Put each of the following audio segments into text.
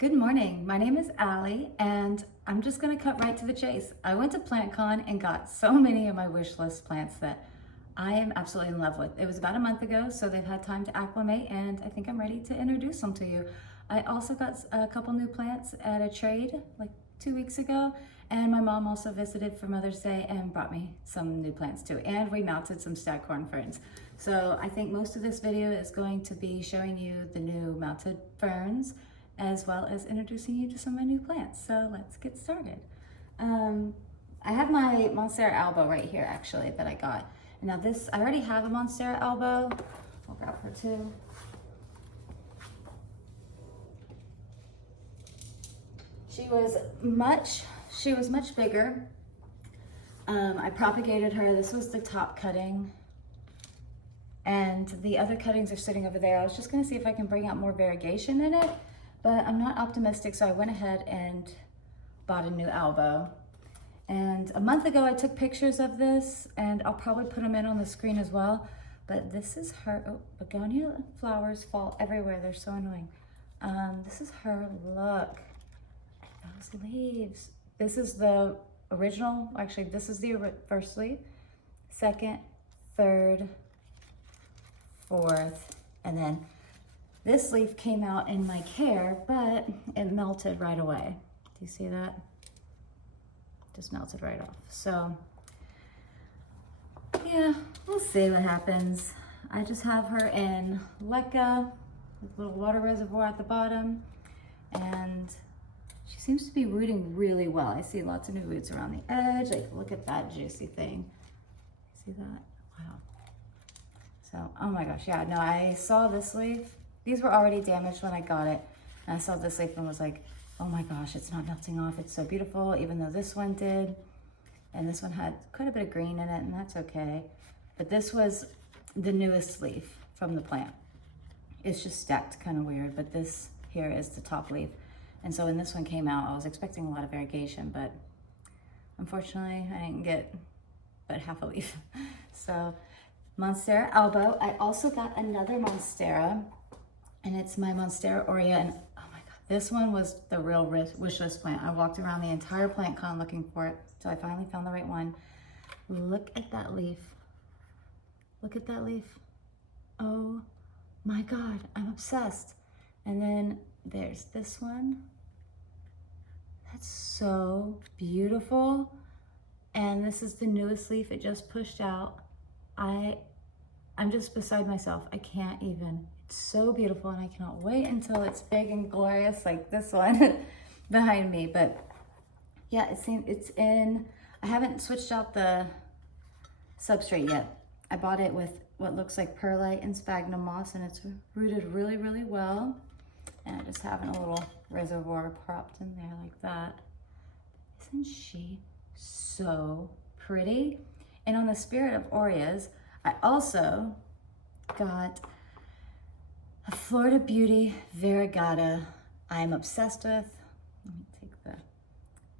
Good morning. My name is Allie, and I'm just gonna cut right to the chase. I went to PlantCon and got so many of my wish list plants that I am absolutely in love with. It was about a month ago, so they've had time to acclimate, and I think I'm ready to introduce them to you. I also got a couple new plants at a trade like 2 weeks ago, and my mom also visited for Mother's Day and brought me some new plants too, and we mounted some Staghorn ferns. So I think most of this video is going to be showing you the new mounted ferns, as well as introducing you to some of my new plants. So let's get started. I have my Monstera Albo right here actually that I got. Now this, I already have a Monstera Albo. I'll grab her too. She was much bigger. I propagated her. This was the top cutting. And the other cuttings are sitting over there. I was just gonna see if I can bring out more variegation in it, but I'm not optimistic, so I went ahead and bought a new Albo. And a month ago, I took pictures of this, and I'll probably put them in on the screen as well. But this is her, oh, begonia flowers fall everywhere. They're so annoying. This is her, look, those leaves. This is the original, actually, this is the first leaf, second, third, fourth, and then this leaf came out in my care, but it melted right away. Do you see that? Just melted right off. So yeah, we'll see what happens. I just have her in Leca with a little water reservoir at the bottom, and she seems to be rooting really well. I see lots of new roots around the edge. Like, look at that juicy thing. See that? Wow. So, oh my gosh, yeah, no, I saw this leaf. These were already damaged when I got it. And I saw this leaf and was like, oh my gosh, it's not melting off. It's so beautiful, even though this one did. And this one had quite a bit of green in it, and that's okay. But this was the newest leaf from the plant. It's just stacked kind of weird, but this here is the top leaf. And so when this one came out, I was expecting a lot of variegation, but unfortunately I didn't get but half a leaf. So Monstera Albo. I also got another Monstera, and it's my Monstera Aurea, and oh my god, this one was the real wish list plant. I walked around the entire PlantCon looking for it, so I finally found the right one. Look at that leaf. Look at that leaf. Oh my god, I'm obsessed. And then there's this one. That's so beautiful. And this is the newest leaf. It just pushed out. I'm just beside myself. I can't even. It's so beautiful, and I cannot wait until it's big and glorious like this one behind me. But yeah, it's in, I haven't switched out the substrate yet. I bought it with what looks like perlite and sphagnum moss, and it's rooted really, really well. And I just have a little reservoir propped in there like that. Isn't she so pretty? And on the spirit of Aureas, I also got a Florida Beauty Variegata I'm obsessed with. Let me take the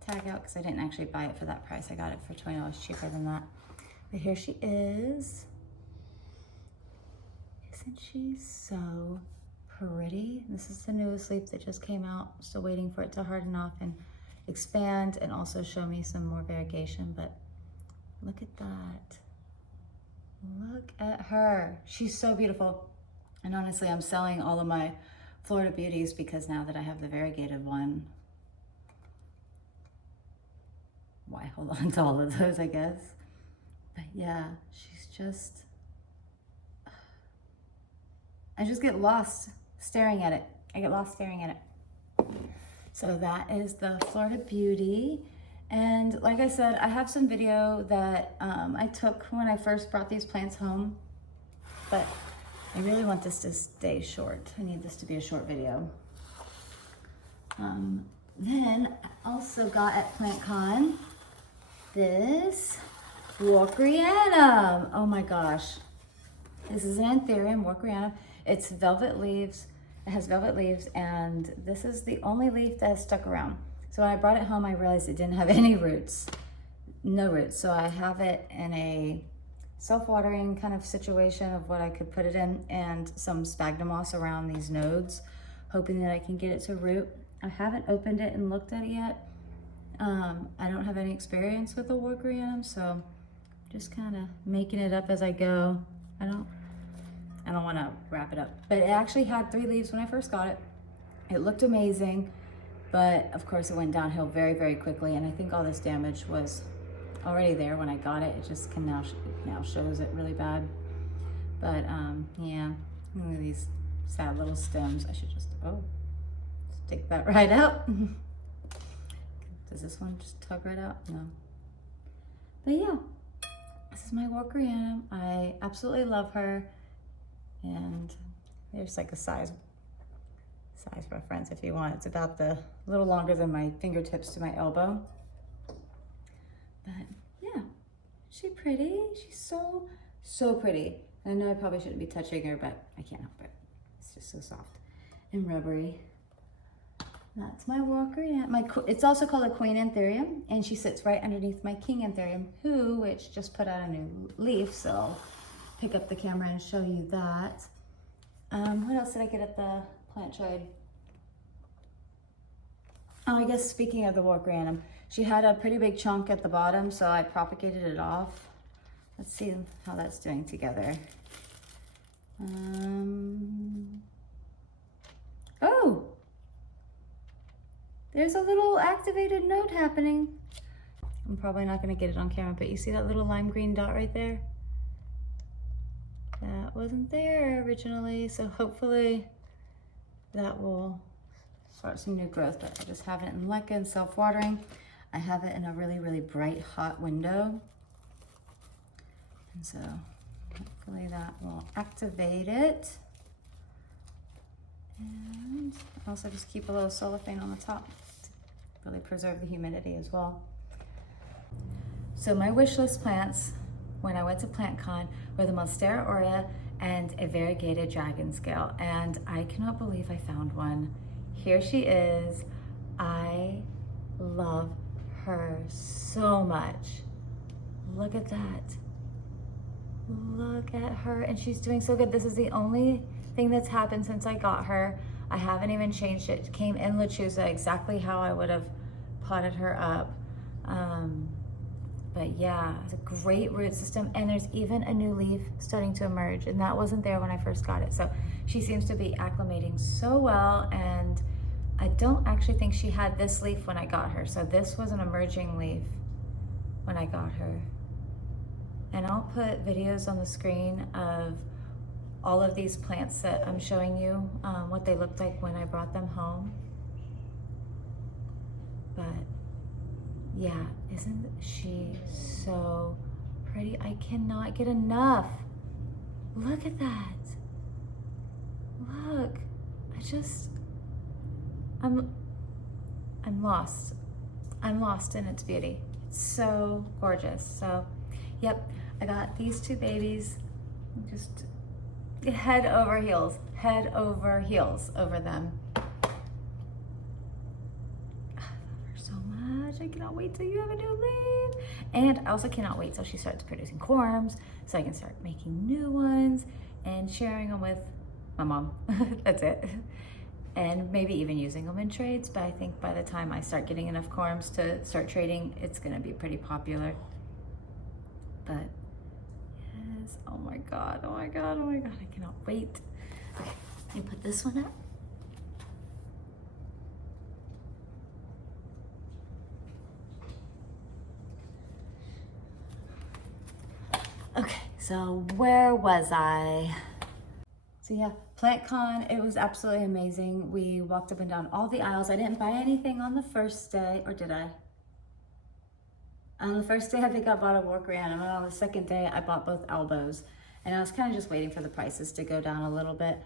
tag out because I didn't actually buy it for that price. I got it for $20 cheaper than that. But here she is. Isn't she so pretty? This is the newest leaf that just came out. I'm still waiting for it to harden off and expand and also show me some more variegation, but look at that. Look at her. She's so beautiful. And honestly, I'm selling all of my Florida Beauties because now that I have the variegated one, why hold on to all of those, I guess. But yeah, she's just, I just get lost staring at it. I get lost staring at it. So that is the Florida Beauty. And like I said, I have some video that I took when I first brought these plants home, but I really want this to stay short. I need this to be a short video. Then I also got at PlantCon this Warocqueanum. Oh my gosh. This is an Anthurium Warocqueanum. It's velvet leaves. It has velvet leaves, and this is the only leaf that has stuck around. So when I brought it home, I realized it didn't have any roots, no roots. So I have it in a self-watering kind of situation of what I could put it in, and some sphagnum moss around these nodes, hoping that I can get it to root. I haven't opened it and looked at it yet. I don't have any experience with the Warocqueanum, so just kind of making it up as I go. I don't want to wrap it up, but it actually had 3 leaves when I first got it. It looked amazing, but of course it went downhill very, very quickly, and I think all this damage was already there when I got it. It just now shows it really bad. But yeah, look at these sad little stems. I should just stick that right out. Does this one just tug right out? No. But yeah, this is my Warocqueanum. I absolutely love her. And there's like a size reference if you want. It's about a little longer than my fingertips to my elbow. But yeah, she's pretty. She's so pretty. And I know I probably shouldn't be touching her, but I can't help it. It's just so soft and rubbery. That's my Warocqueanum. It's also called a Queen Anthurium, and she sits right underneath my King Anthurium, which just put out a new leaf, so I'll pick up the camera and show you that. What else did I get at the plant trade? Oh, I guess speaking of the Warocqueanum, she had a pretty big chunk at the bottom, so I propagated it off. Let's see how that's doing together. Oh! There's a little activated node happening. I'm probably not gonna get it on camera, but you see that little lime green dot right there? That wasn't there originally, so hopefully that will start some new growth. But I just have it in Leca and self-watering. I have it in a really, really bright, hot window. And so hopefully that will activate it. And also just keep a little cellophane on the top to really preserve the humidity as well. So my wish list plants when I went to PlantCon were the Monstera Aurea and a variegated dragon scale. And I cannot believe I found one. Here she is. I love her so much. Look at that. Look at her, and she's doing so good. This is the only thing that's happened since I got her. I haven't even changed it. It came in Lechuza exactly how I would have potted her up. But yeah, it's a great root system, and there's even a new leaf starting to emerge, and that wasn't there when I first got it. So she seems to be acclimating so well, and I don't actually think she had this leaf when I got her. So this was an emerging leaf when I got her. And I'll put videos on the screen of all of these plants that I'm showing you, what they looked like when I brought them home. But yeah, isn't she so pretty? I cannot get enough. Look at that. Look, I'm lost. I'm lost in its beauty. It's so gorgeous. So, yep, I got these 2 babies, just head over heels over them. I love her so much. I cannot wait till you have a new leaf. And I also cannot wait till she starts producing corms so I can start making new ones and sharing them with my mom. That's it. And maybe even using them in trades, but I think by the time I start getting enough corms to start trading, it's gonna be pretty popular. But yes, oh my God, I cannot wait. Okay, let me put this one up. Okay, so where was I? So yeah, PlantCon, it was absolutely amazing. We walked up and down all the aisles. I didn't buy anything on the first day, or did I? On the first day, I think I bought a Warocqueanum, and on the second day, I bought both Albos. And I was kind of just waiting for the prices to go down a little bit.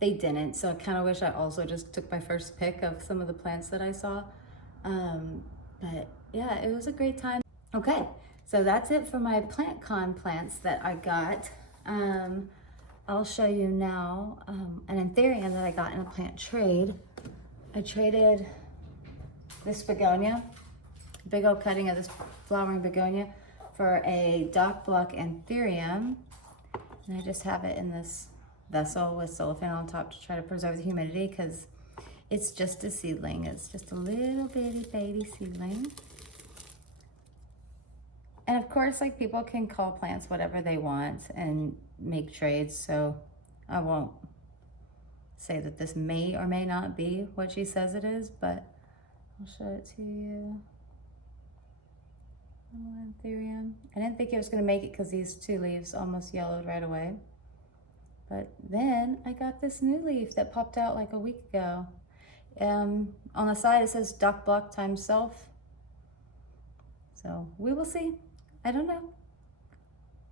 They didn't, so I kind of wish I also just took my first pick of some of the plants that I saw. But yeah, it was a great time. Okay, so that's it for my PlantCon plants that I got. I'll show you now an Anthurium that I got in a plant trade. I traded this begonia, big old cutting of this flowering begonia, for a dock block Anthurium. And I just have it in this vessel with cellophane on top to try to preserve the humidity, because It's just a seedling. It's just a little bitty baby seedling. And of course, like, people can call plants whatever they want and make trades, so I won't say that this may or may not be what she says it is, but I'll show it to you. Anthurium. I didn't think it was going to make it because these two leaves almost yellowed right away. But then I got this new leaf that popped out like a week ago. On the side it says dock block times self. So we will see. I don't know.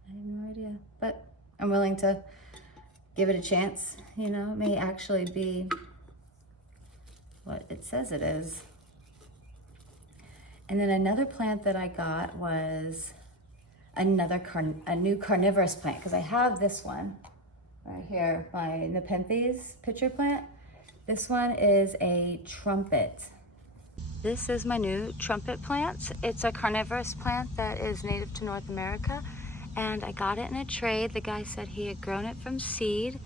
I have no idea. But I'm willing to give it a chance. You know, it may actually be what it says it is. And then another plant that I got was a new carnivorous plant, because I have this one right here, my Nepenthes pitcher plant. This one is a trumpet. This is my new trumpet plant. It's a carnivorous plant that is native to North America, and I got it in a trade. The guy said he had grown it from seed,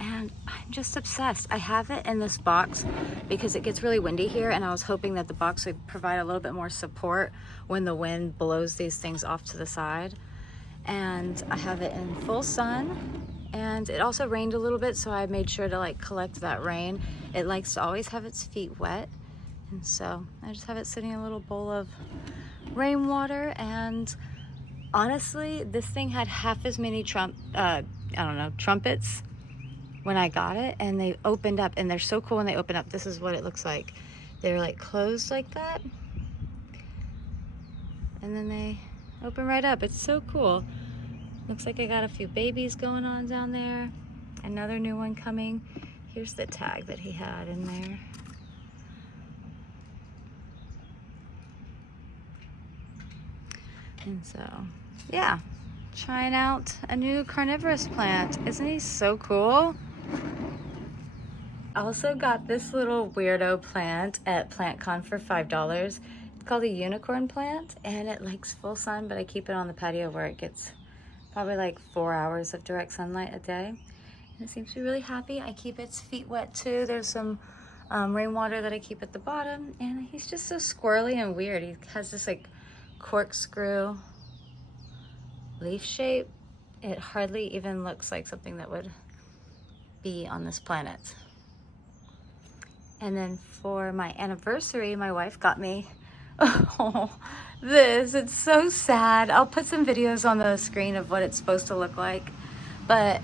and I'm just obsessed. I have it in this box because it gets really windy here, and I was hoping that the box would provide a little bit more support when the wind blows these things off to the side. And I have it in full sun, and it also rained a little bit, so I made sure to like collect that rain. It likes to always have its feet wet, and so I just have it sitting in a little bowl of rainwater. And honestly, this thing had half as many trumpets when I got it, and they opened up, and they're so cool when they open up. This is what it looks like. They're like closed like that, and then they open right up. It's so cool. Looks like I got a few babies going on down there. Another new one coming. Here's the tag that he had in there. And so, yeah, trying out a new carnivorous plant. Isn't he so cool? I also got this little weirdo plant at PlantCon for $5. It's called a unicorn plant, and it likes full sun, but I keep it on the patio where it gets probably like 4 hours of direct sunlight a day. And it seems to be really happy. I keep its feet wet too. There's some rainwater that I keep at the bottom, and he's just so squirrely and weird. He has this like corkscrew leaf shape. It hardly even looks like something that would be on this planet. And then for my anniversary, my wife got me this. It's so sad. I'll put some videos on the screen of what it's supposed to look like, but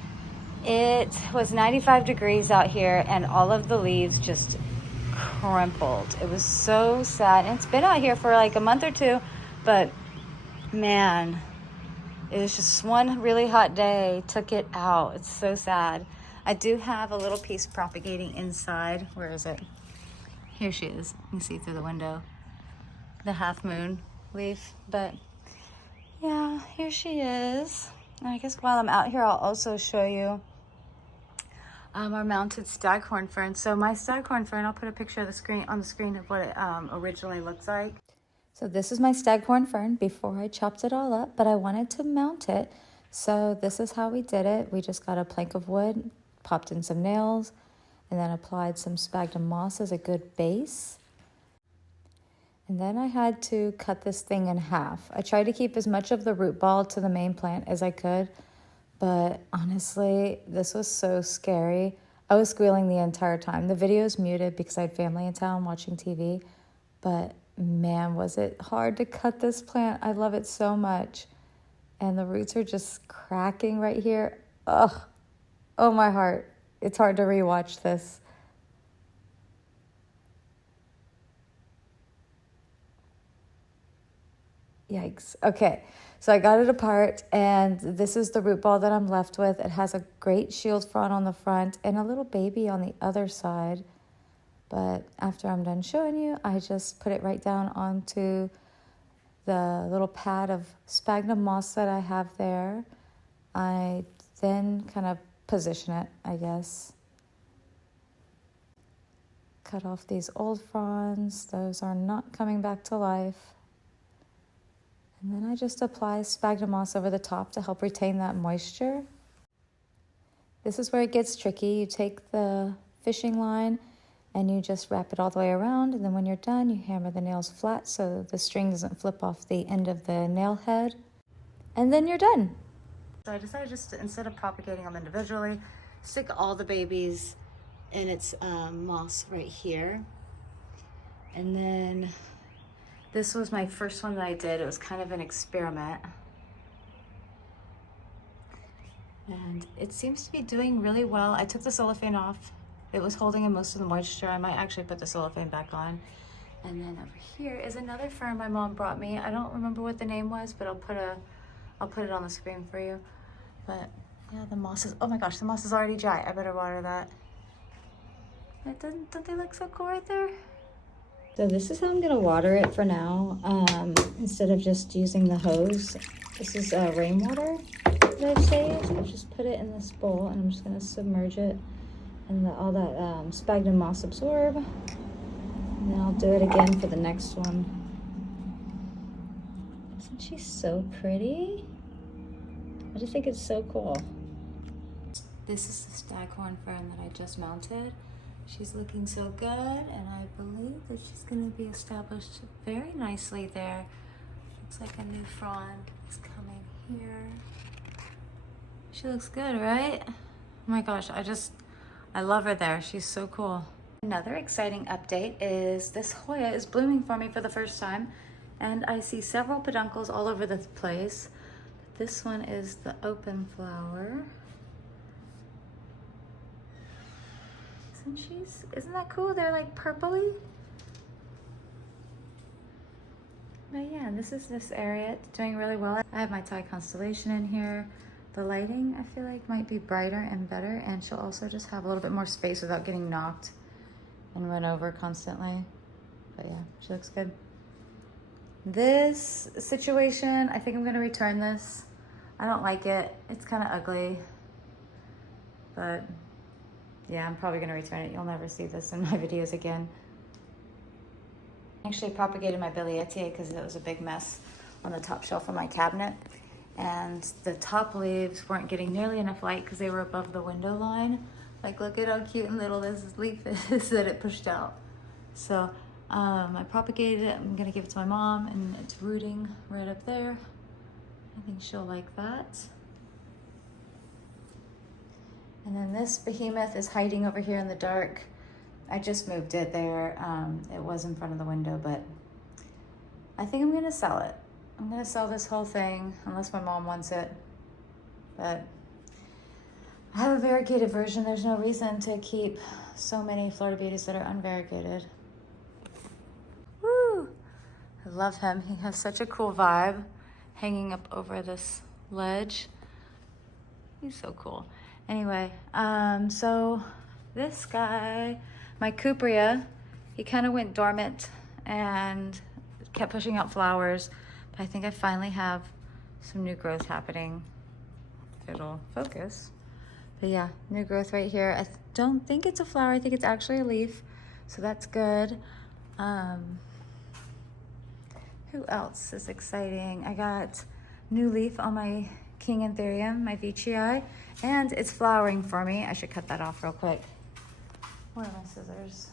it was 95 degrees out here, and all of the leaves just crumpled. It was so sad. And it's been out here for like a month or two, but man, it was just one really hot day took it out. It's so sad. I do have a little piece propagating inside. Where is it? Here she is. You can see through the window the half moon leaf. But yeah, here she is. And I guess while I'm out here, I'll also show you our mounted staghorn fern. So my staghorn fern, I'll put a picture of the screen on the screen of what it originally looks like. So this is my staghorn fern before I chopped it all up, but I wanted to mount it. So this is how we did it. We just got a plank of wood, popped in some nails, and then applied some sphagnum moss as a good base. And then I had to cut this thing in half. I tried to keep as much of the root ball to the main plant as I could, but honestly, this was so scary. I was squealing the entire time. The video's muted because I had family in town watching TV, but man, was it hard to cut this plant. I love it so much. And the roots are just cracking right here. Ugh. Oh, my heart. It's hard to rewatch this. Yikes. Okay, so I got it apart, and this is the root ball that I'm left with. It has a great shield frond on the front and a little baby on the other side. But after I'm done showing you, I just put it right down onto the little pad of sphagnum moss that I have there. I then kind of position it, I guess. Cut off these old fronds. Those are not coming back to life. And then I just apply sphagnum moss over the top to help retain that moisture. This is where it gets tricky. You take the fishing line and you just wrap it all the way around, and then when you're done, you hammer the nails flat so the string doesn't flip off the end of the nail head, and then you're done. So I decided just to, instead of propagating them individually, stick all the babies in its moss right here. And then this was my first one that I did. It was kind of an experiment. And it seems to be doing really well. I took the cellophane off. It was holding in most of the moisture. I might actually put the cellophane back on. And then over here is another fern my mom brought me. I don't remember what the name was, but I'll put it on the screen for you. But yeah, the moss is, oh my gosh, the moss is already dry. I better water that. Don't they look so cool right there? So this is how I'm gonna water it for now. Instead of just using the hose. This is rainwater that I've saved. I'll just put it in this bowl and I'm just gonna submerge it and all that sphagnum moss absorb. And then I'll do it again for the next one. Isn't she so pretty? I just think it's so cool. This is the Staghorn fern that I just mounted. She's looking so good, and I believe that she's going to be established very nicely there. Looks like a new frond is coming here. She looks good, right? Oh my gosh, I love her there. She's so cool. Another exciting update is this Hoya is blooming for me for the first time, and I see several peduncles all over the place. This one is the open flower. Isn't that cool? They're like purpley. But yeah, this is this area. It's doing really well. I have my Thai constellation in here. The lighting, I feel like, might be brighter and better, and she'll also just have a little bit more space without getting knocked and run over constantly. But yeah, she looks good. This situation, I think I'm gonna return this. I don't like it. It's kind of ugly, but yeah, I'm probably gonna return it. You'll never see this in my videos again. I actually propagated my Velvety because it was a big mess on the top shelf of my cabinet. And the top leaves weren't getting nearly enough light because they were above the window line. Like, look at how cute and little this leaf is that it pushed out. So I propagated it. I'm gonna give it to my mom, and it's rooting right up there. I think she'll like that. And then this behemoth is hiding over here in the dark. I just moved it there. It was in front of the window, but I think I'm gonna sell it. I'm gonna sell this whole thing unless my mom wants it. But I have a variegated version. There's no reason to keep so many Florida beauties that are unvariegated. Woo! I love him. He has such a cool vibe hanging up over this ledge. He's so cool. Anyway, so this guy, my Cupria, he kind of went dormant and kept pushing out flowers. But I think I finally have some new growth happening. It'll focus. But yeah, new growth right here. I don't think it's a flower. I think it's actually a leaf. So that's good. Who else is exciting? I got new leaf on my King Anthurium, my Veitchii, and it's flowering for me. I should cut that off real quick. Where are my scissors?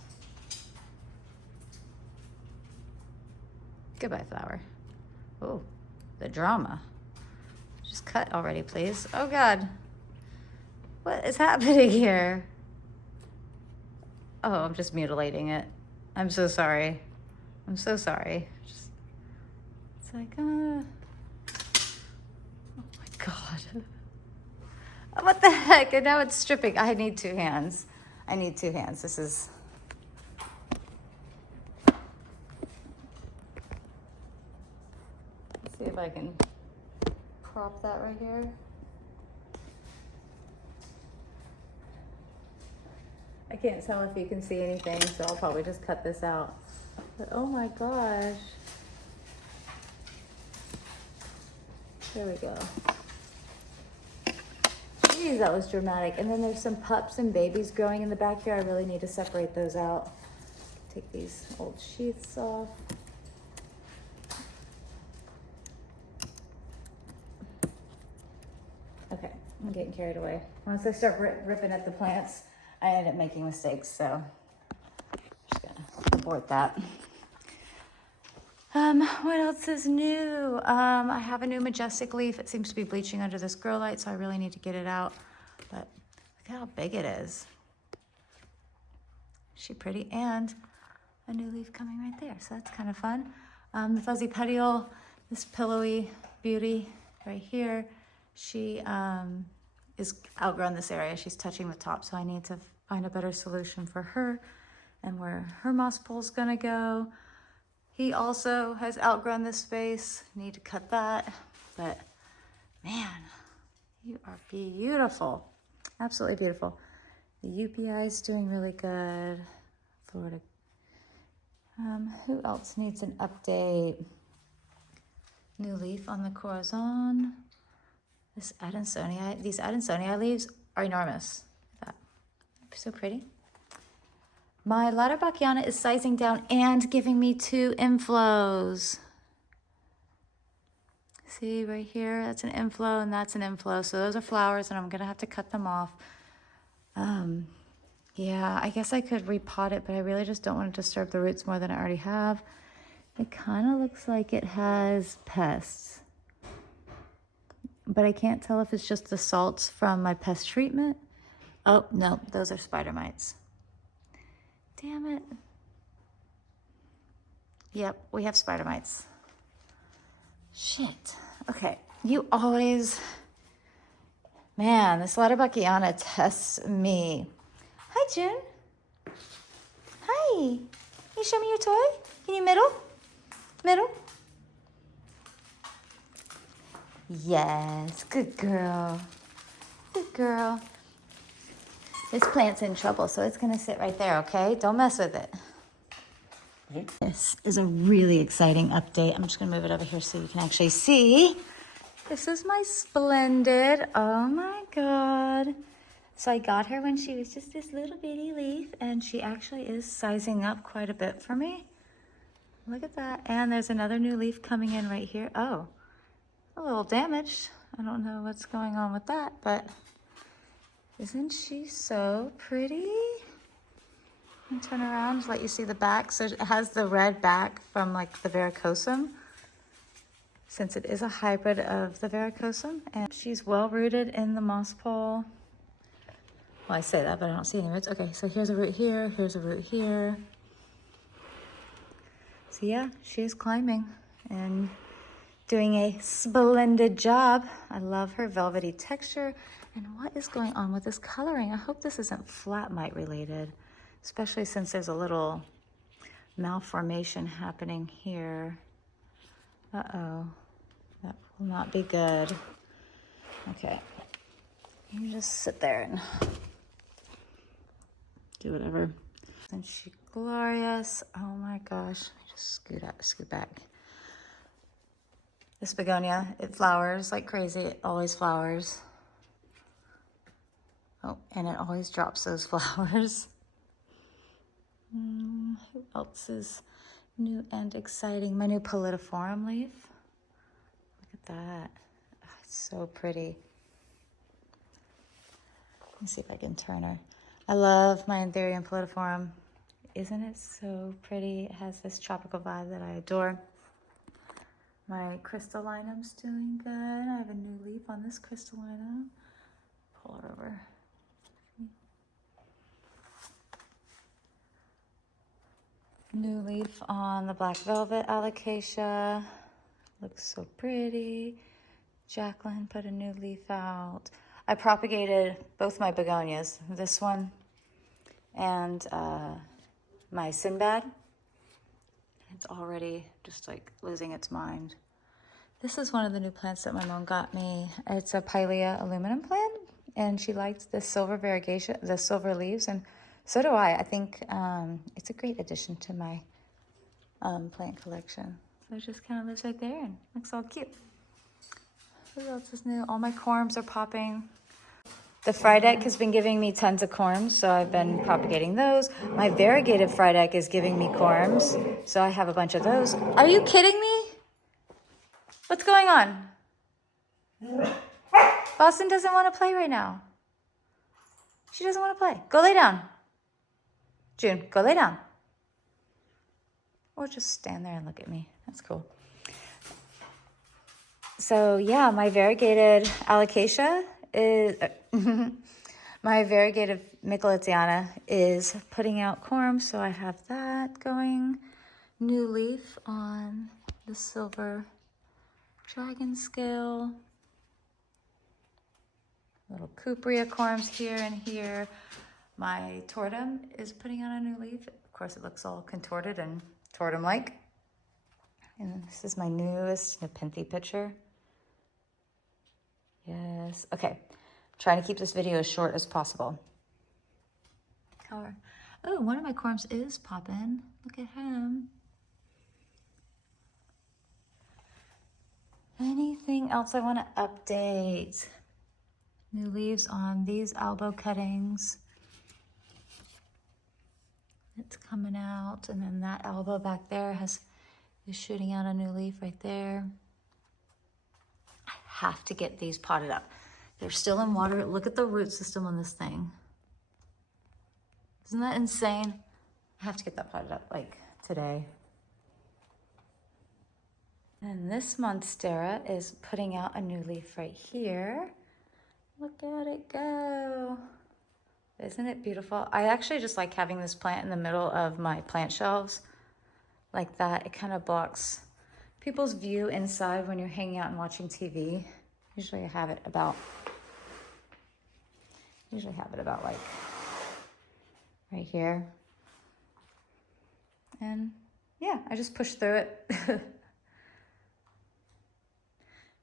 Goodbye, flower. Oh, the drama. Just cut already, please. Oh God. What is happening here? Oh, I'm just mutilating it. I'm so sorry. I'm so sorry. It's like, oh my God. What the heck? And now it's stripping. I need two hands. I need two hands. This is... Let's see if I can crop that right here. I can't tell if you can see anything, so I'll probably just cut this out. But oh my gosh. There we go. Jeez, that was dramatic. And then there's some pups and babies growing in the back here. I really need to separate those out. Take these old sheaths off. Okay, I'm getting carried away. Once I start ripping at the plants, I end up making mistakes, so abort that. What else is new? I have a new majestic leaf. It seems to be bleaching under this grow light, so I really need to get it out. But look at how big it is. Is she pretty? And a new leaf coming right there, so that's kind of fun. The fuzzy petiole, this pillowy beauty right here, she is outgrown this area. She's touching the top, so I need to find a better solution for her and where her moss pole's gonna go. He also has outgrown this space. Need to cut that, but man, you are beautiful. Absolutely beautiful. The UPI is doing really good. Florida. Who else needs an update? New leaf on the corazon. This Adansonii, these Adansonii leaves are enormous. That so pretty. My Variegated is sizing down and giving me 2 inflows. See right here, that's an inflow and that's an inflow. So those are flowers and I'm gonna have to cut them off. Yeah, I guess I could repot it, but I really just don't want to disturb the roots more than I already have. It kind of looks like it has pests, but I can't tell if it's just the salts from my pest treatment. Oh, no, those are spider mites. Damn it. Yep, we have spider mites. Shit. Okay, you always... Man, this Variegated tests me. Hi, June. Hi. Can you show me your toy? Can you middle? Middle? Yes, good girl. Good girl. This plant's in trouble, so it's gonna sit right there, okay? Don't mess with it. This is a really exciting update. I'm just gonna move it over here so you can actually see. This is my Splendid. Oh my God. So I got her when she was just this little bitty leaf, and she actually is sizing up quite a bit for me. Look at that. And there's another new leaf coming in right here. Oh, a little damaged. I don't know what's going on with that, but isn't she so pretty? And turn around, let you see the back. So it has the red back from like the Varicosum, since it is a hybrid of the Varicosum. And she's well rooted in the moss pole. Well, I say that, but I don't see any roots. Okay, so here's a root here, here's a root here. So yeah, she's climbing and doing a splendid job. I love her velvety texture. And what is going on with this coloring? I hope this isn't flat mite related, especially since there's a little malformation happening here. Uh-oh, that will not be good. Okay, you just sit there and do whatever. And she glorious. Oh my gosh. Let me just scoot back. This begonia, it flowers like crazy. It always flowers. Oh, and it always drops those flowers. Who else is new and exciting? My new Philodendron leaf. Look at that. Oh, it's so pretty. Let me see if I can turn her. I love my Anthurium Philodendron. Isn't it so pretty? It has this tropical vibe that I adore. My crystallinum's doing good. I have a new leaf on this crystallinum. Pull her over. New leaf on the black velvet alocasia. Looks so pretty. Jacqueline put a new leaf out. I propagated both my begonias, this one and my Sinbad. It's already just like losing its mind. This is one of the new plants that my mom got me. It's a Pilea aluminum plant, and she liked the silver variegation, the silver leaves, and so do I. I think it's a great addition to my plant collection. So it just kind of lives right there and looks all cute. What else is new? All my corms are popping. The Friedeck has been giving me tons of corms, so I've been propagating those. My variegated Friedeck is giving me corms, so I have a bunch of those. Are you kidding me? What's going on? Boston doesn't want to play right now. She doesn't want to play. Go lay down. June, go lay down. or just stand there and look at me. That's cool. So yeah, my variegated alocasia is, my variegated Micheletiana is putting out corms, so I have that going. New leaf on the silver dragon scale. Little cupria corms here and here. My tortum is putting out a new leaf. Of course, it looks all contorted and tortum-like. And this is my newest Nepenthe picture. Yes, okay. I'm trying to keep this video as short as possible. Color. Oh, one of my corms is popping. Look at him. Anything else I want to update? New leaves on these Albo cuttings. It's coming out, and then that Albo back there is shooting out a new leaf right there. I have to get these potted up. They're still in water. Look at the root system on this thing. Isn't that insane? I have to get that potted up like today. And this Monstera is putting out a new leaf right here. Look at it go. Isn't it beautiful? I actually just like having this plant in the middle of my plant shelves like that. It kind of blocks people's view inside when you're hanging out and watching TV. Usually I have it about like right here. And yeah, I just push through it.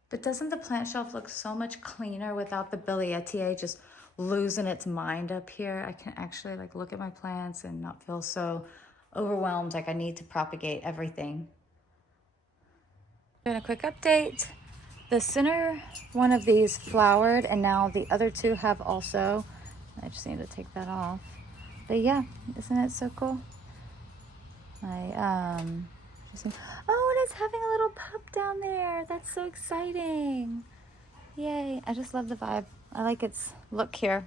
But doesn't the plant shelf look so much cleaner without the Billietiae just losing its mind up here? I can actually like look at my plants and not feel so overwhelmed like I need to propagate everything. Doing a quick update. The center one of these flowered, and now the other two have also. I just need to take that off. But yeah, isn't it so cool? Oh, and it's having a little pup down there. That's so exciting. Yay. I just love the vibe. I like its look here.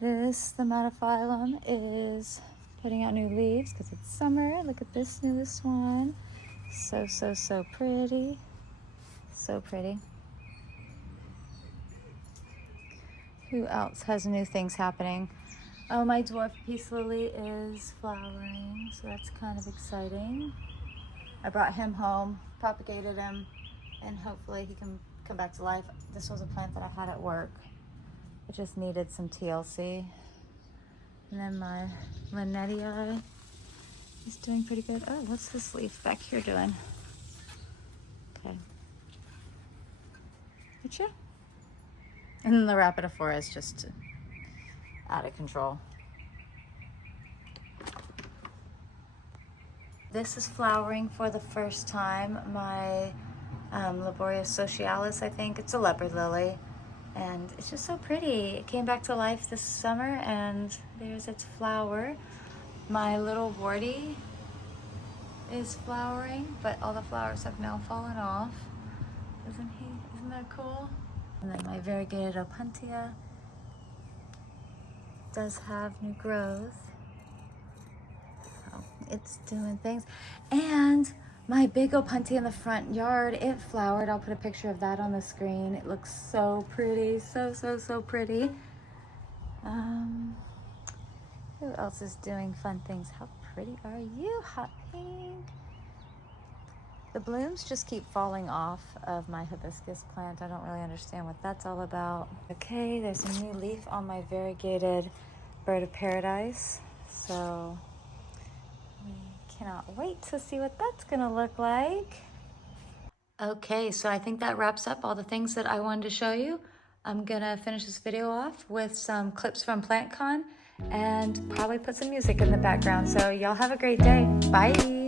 This, the Metaphyllum, is putting out new leaves because it's summer. Look at this newest one. So, so, so pretty. So pretty. Who else has new things happening? Oh, my dwarf peace lily is flowering, so that's kind of exciting. I brought him home, propagated him, and hopefully he can come back to life. This was a plant that I had at work. It just needed some TLC. And then my Linnetii is doing pretty good. Oh, what's this leaf back here doing? Okay. Gotcha. And then the Rapidophora is just out of control. This is flowering for the first time. My Laboria socialis, I think. It's a leopard lily. And it's just so pretty. It came back to life this summer, and there's its flower. My little warty is flowering, but all the flowers have now fallen off. Isn't that cool? And then my variegated opuntia does have new growth. So it's doing things. And my big opuntia in the front yard, it flowered. I'll put a picture of that on the screen. It looks so pretty. So, so, so pretty. Who else is doing fun things? How pretty are you, hot pink? The blooms just keep falling off of my hibiscus plant. I don't really understand what that's all about. Okay, there's a new leaf on my variegated bird of paradise. So we cannot wait to see what that's gonna look like. Okay, so I think that wraps up all the things that I wanted to show you. I'm gonna finish this video off with some clips from PlantCon and probably put some music in the background. So y'all have a great day. Bye.